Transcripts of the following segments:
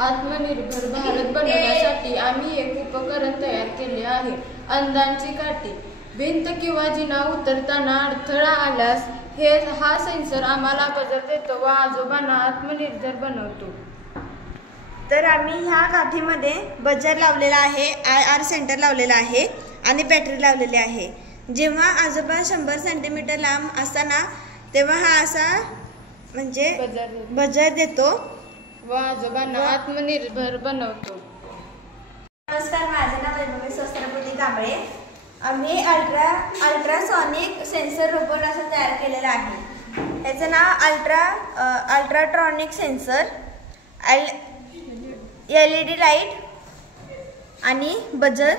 आत्मनिर्भर भारत बनवण्यासाठी आम्ही एक उपकरण तयार केले आहे, अंदांची काठी। भिंत किंवा जिना उतरताना अडथळा आल्यास हा सेन्सर आम्हाला बजर देतो व आजोबांना आत्मनिर्भर बनवतो। तर आम्ही ह्या काठीमध्ये बजर लावलेला आहे, IR सेंटर लावलेला आहे आणि बॅटरी लावलेली आहे। जेव्हा आजोबा 100 सेंटीमीटर लांब असताना तेव्हा हा असा म्हणजे बजर देतो व आजोबांना आत्मनिर्भर बनवतो। नमस्कार, माझे नाव वैभवी सहस्त्रपती कांबळे। आम्ही अल्ट्रासॉनिक सेन्सर रोबोट असं तयार केलेलं आहे। याचं नाव अल्ट्राट्रॉनिक सेन्सर, LED लाईट आणि बजर।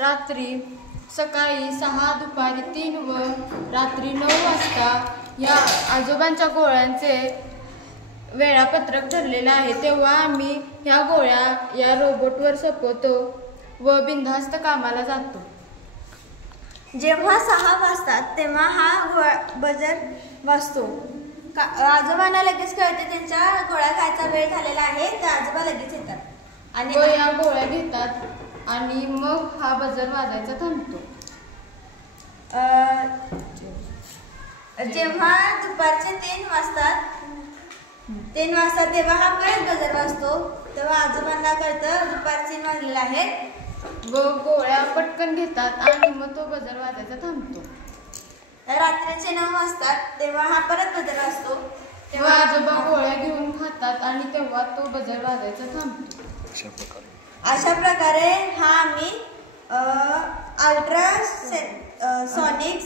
रात्री सकाळी 6, दुपारी 3 व रात्री 9 वाजता या आजोबांच्या गोळ्यांचे वेळापत्रक ठरलेले आहे। तेव्हा आम्ही ह्या गोळ्या या रोबोटवर सोपवतो व बिनधास्त कामाला जातो। जेव्हा 6 वाजतात तेव्हा हा बजर वाजतो। आजोबांना लगेच कळते त्यांच्या गोळ्या खायचा वेळ झालेला आहे, तर आजोबा लगेच येतात आणि या गोळ्या घेतात आणि मग हा बजर वाजायचा थांबतो। जेव्हा दुपारचे 3 वाजतात तेव्हा हा परत बजर वाजतो। तेव्हा आजोबांना कळतं दुपारचे 3 वाजलेले आहेत व गोळ्या पटकन घेतात आणि मग तो बजर वाजायचा थांबतो। रात्रीचे 9 वाजतात तेव्हा हा परत बजर वाजतो। तेव्हा आजोबा गोळ्या घेऊन खातात आणि तेव्हा तो बजर वाजायचा थांबतो। अशा प्रकारे हा आम्ही सॉनिक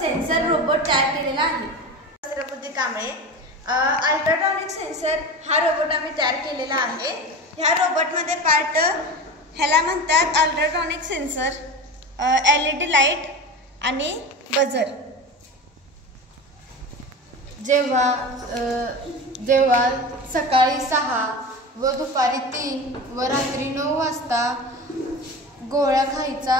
सेन्सर रोबोट तयार केलेला आहे। सहस्त्रपती कांबळे। अल्ट्राट्रॉनिक सेन्सर हा रोबोट आम्ही तयार केलेला आहे। ह्या रोबोटमध्ये पार्ट ह्याला म्हणतात अल्ट्राट्रॉनिक सेन्सर, LED लाईट आणि बजर। जेव्हा सकाळी 6 व दुपारी 3 व रात्री 9 वाजता गोळ्या खायचा